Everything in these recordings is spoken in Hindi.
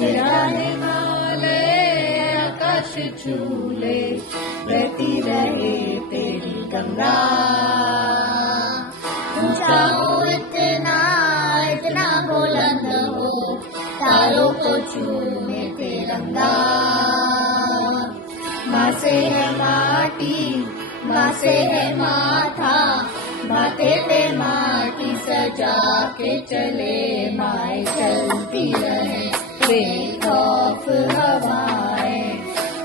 तेरा हिमालय आकाश झूले, बहती रहे तेरी गंगा। ऊंचा हो इतना, इतना बुलंद हो, तारों को चूमे तिरंगा। माँ से है माटी, माँ से है माथा, माथे पे माटी सजा के चले माए चलती रहे बेखौफ हवाएं,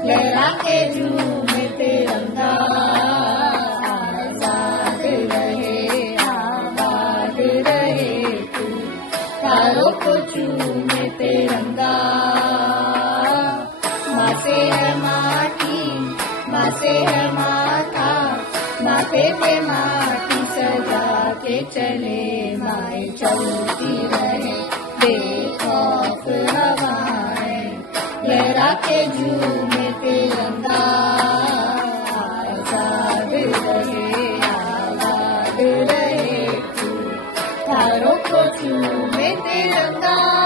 लहरा के झूमे तिरंगा। आजाद रहे आबाद रहे तू, तारों को चूमे तिरंगा। माँ से है माटी, माँ से है माथा, माथे पे माटी सजा के चले माए चलती रहे बेखौफ हवाएं, लहरा के झूमे तिरंगा। आजाद रहे आबाद रहे तू, तारों को चूमे तिरंगा।